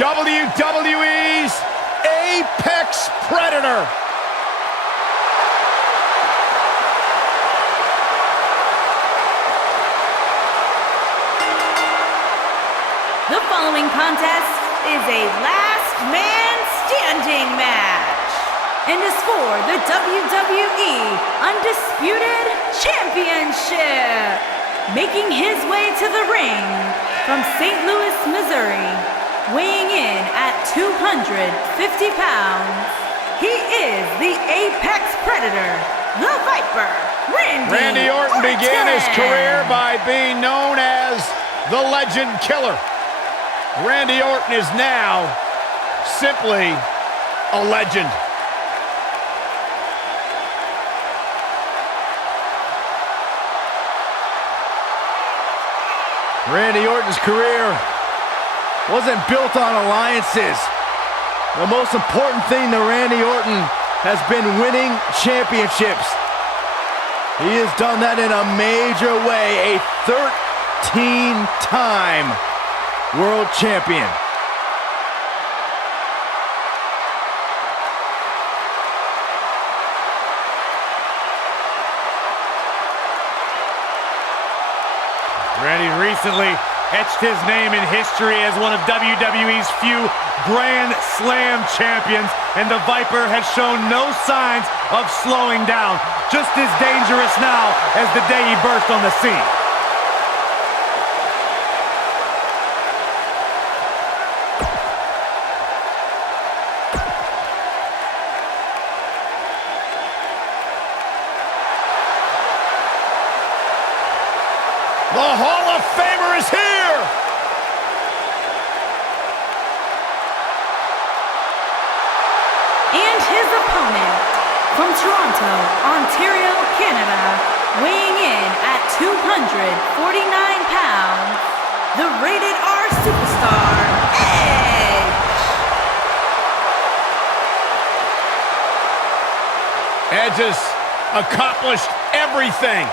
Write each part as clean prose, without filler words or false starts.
WWE's Apex Predator. The following contest is a last man standing match and is for the WWE Undisputed Championship. Making his way to the ring from St. Louis, Missouri, weighing in at 250 pounds, he is the Apex Predator, the Viper, Randy Orton began his career by being known as the Legend Killer. Randy Orton is now simply a legend. Randy Orton's career wasn't built on alliances. The most important thing to Randy Orton has been winning championships. He has done that in a major way, a 13-time world champion. Randy recently etched his name in history as one of WWE's few Grand Slam champions, and the Viper has shown no signs of slowing down. Just as dangerous now as the day he burst on the scene. The Hall of Famer is here! And his opponent, from Toronto, Ontario, Canada, weighing in at 249 pounds, the Rated R Superstar, Edge! Edge has accomplished everything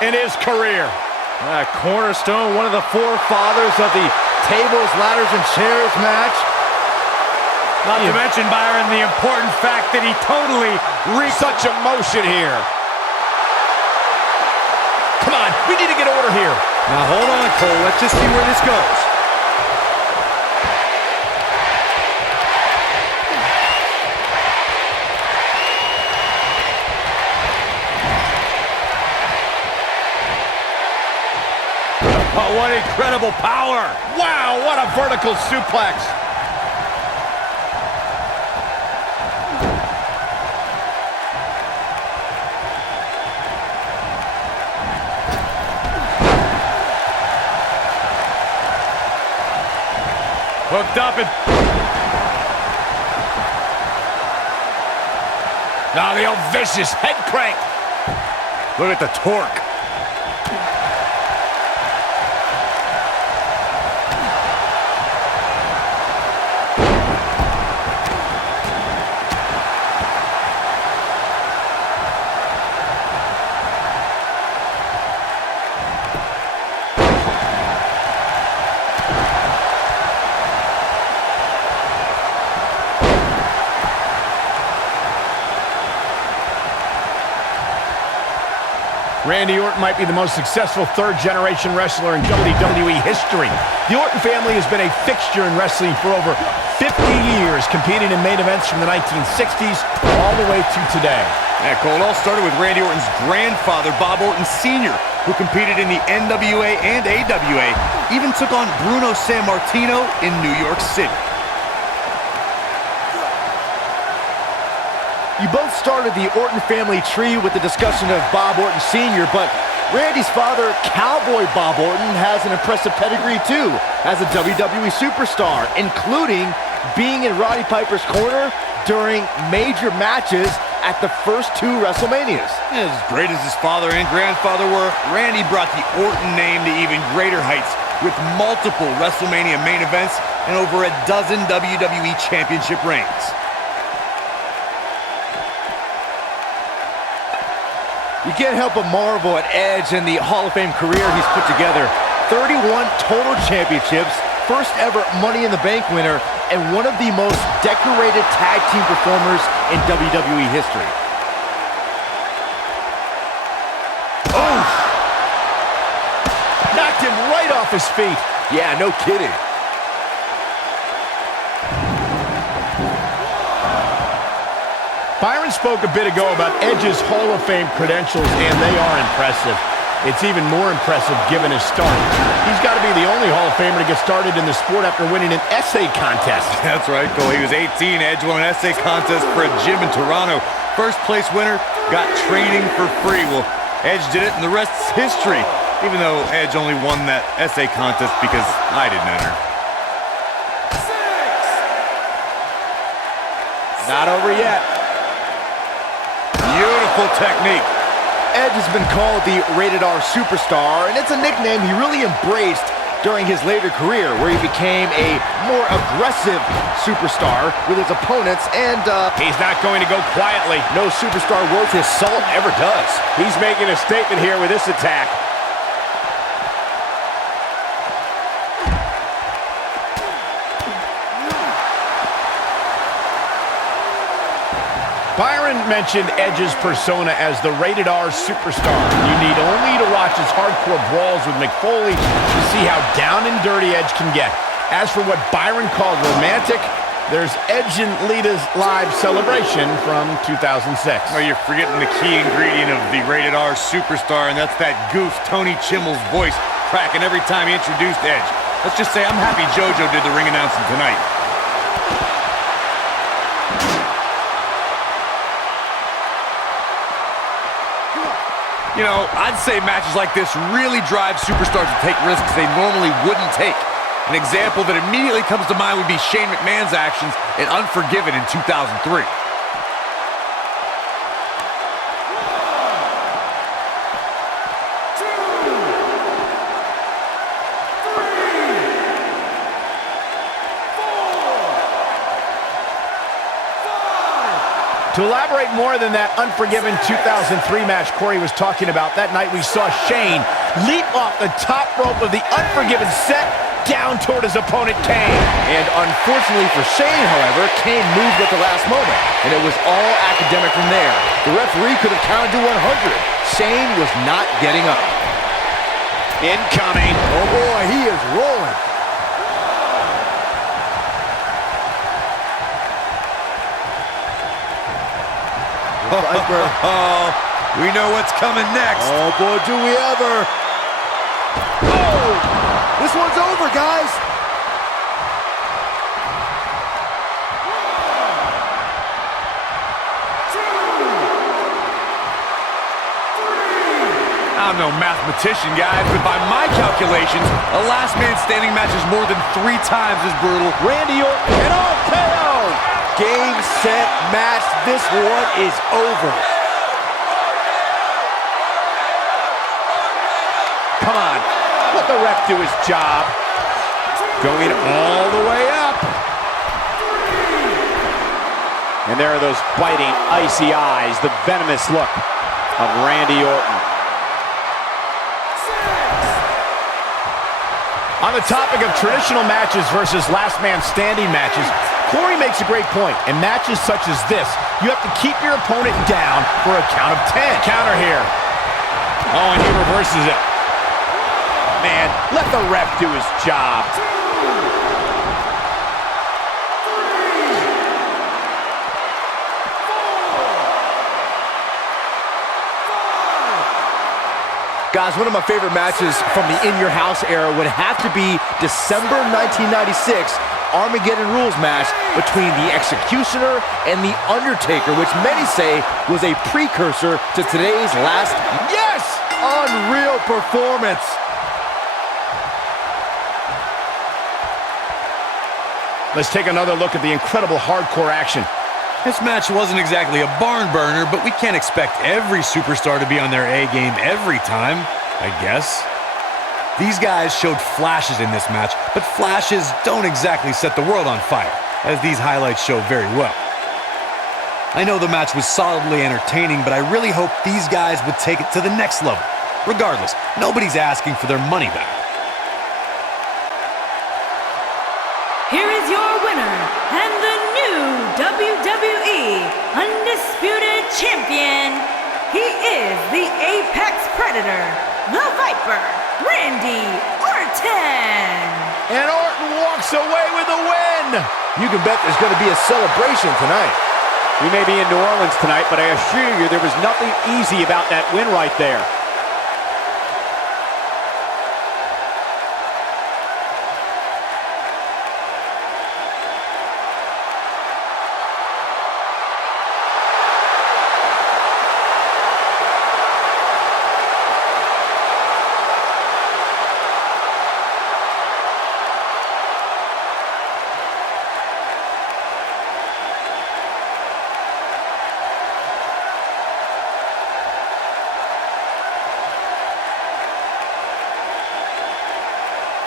in his career. Cornerstone, one of the forefathers of the tables, ladders, and chairs match. Not to mention, Byron, the important fact that he totally reached such emotion here. Come on, we need to get order here. Now hold on, Cole. Let's just see where this goes. Oh, what incredible power! Wow, what a vertical suplex! Hooked up and... Now the old vicious head crank. Look at the torque. Randy Orton might be the most successful third-generation wrestler in WWE history. The Orton family has been a fixture in wrestling for over 50 years, competing in main events from the 1960s all the way to today. Yeah, Cole, it all started with Randy Orton's grandfather, Bob Orton Sr., who competed in the NWA and AWA, even took on Bruno Sammartino in New York City. You both started the Orton family tree with the discussion of Bob Orton Sr., but Randy's father, Cowboy Bob Orton, has an impressive pedigree too as a WWE superstar, including being in Roddy Piper's corner during major matches at the first two WrestleManias. As great as his father and grandfather were, Randy brought the Orton name to even greater heights with multiple WrestleMania main events and over a dozen WWE Championship reigns. You can't help but marvel at Edge and the Hall of Fame career he's put together. 31 total championships, first ever Money in the Bank winner, and one of the most decorated tag team performers in WWE history. Oh! Knocked him right off his feet. Yeah, no kidding. Byron spoke a bit ago about Edge's Hall of Fame credentials, and they are impressive. It's even more impressive given his start. He's got to be the only Hall of Famer to get started in the sport after winning an essay contest. That's right, Cole. He was 18. Edge won an essay contest for a gym in Toronto. First place winner got training for free. Well, Edge did it, and the rest is history. Even though Edge only won that essay contest because I didn't enter. Not over yet. Beautiful technique. Edge has been called the Rated R Superstar, and it's a nickname he really embraced during his later career, where he became a more aggressive superstar with his opponents, and He's not going to go quietly. no superstar worth his salt ever does. He's making a statement here with this attack. Byron mentioned Edge's persona as the Rated R Superstar. You need only to watch his hardcore brawls with McFoley to see how down and dirty Edge can get. As for what Byron called romantic, there's Edge and Lita's live celebration from 2006. Oh, you're forgetting the key ingredient of the Rated R Superstar, and that's that goof Tony Chimmel's voice cracking every time he introduced Edge. Let's just say I'm happy JoJo did the ring announcing tonight. You know, I'd say matches like this really drive superstars to take risks they normally wouldn't take. An example that immediately comes to mind would be Shane McMahon's actions in Unforgiven in 2003. To elaborate more than that Unforgiven 2003 match Corey was talking about, that night we saw Shane leap off the top rope of the Unforgiven set down toward his opponent Kane. And unfortunately for Shane, however, Kane moved at the last moment, and it was all academic from there. The referee could have counted to 100. Shane was not getting up. Incoming. Oh boy, he is rolling. Oh, we know what's coming next. Oh boy, do we ever. Oh! This one's over, guys. I'm no mathematician, guys, but by my calculations, a last man standing match is more than 3 times as brutal. Randy Orton and RKO. Game, set, match. This one is over. Come on, let the ref do his job. Going all the way up. And there are those biting, icy eyes, the venomous look of Randy Orton. On the topic of traditional matches versus last man standing matches, Corey makes a great point. In matches such as this, you have to keep your opponent down for a count of 10. Counter here. Oh, and he reverses it. Man, let the ref do his job. Guys, one of my favorite matches from the In Your House era would have to be December 1996 Armageddon Rules match between the Executioner and the Undertaker, which many say was a precursor to today's last. Yes! Unreal performance. Let's take another look at the incredible hardcore action. This match wasn't exactly a barn burner, but we can't expect every superstar to be on their A game every time, I guess. These guys showed flashes in this match, but flashes don't exactly set the world on fire, as these highlights show very well. I know the match was solidly entertaining, but I really hope these guys would take it to the next level. Regardless, nobody's asking for their money back. Here is your winner, is the Apex Predator, the Viper, Randy Orton. And Orton walks away with a win. You can bet there's going to be a celebration tonight. We may be in New Orleans tonight, but I assure you there was nothing easy about that win right there.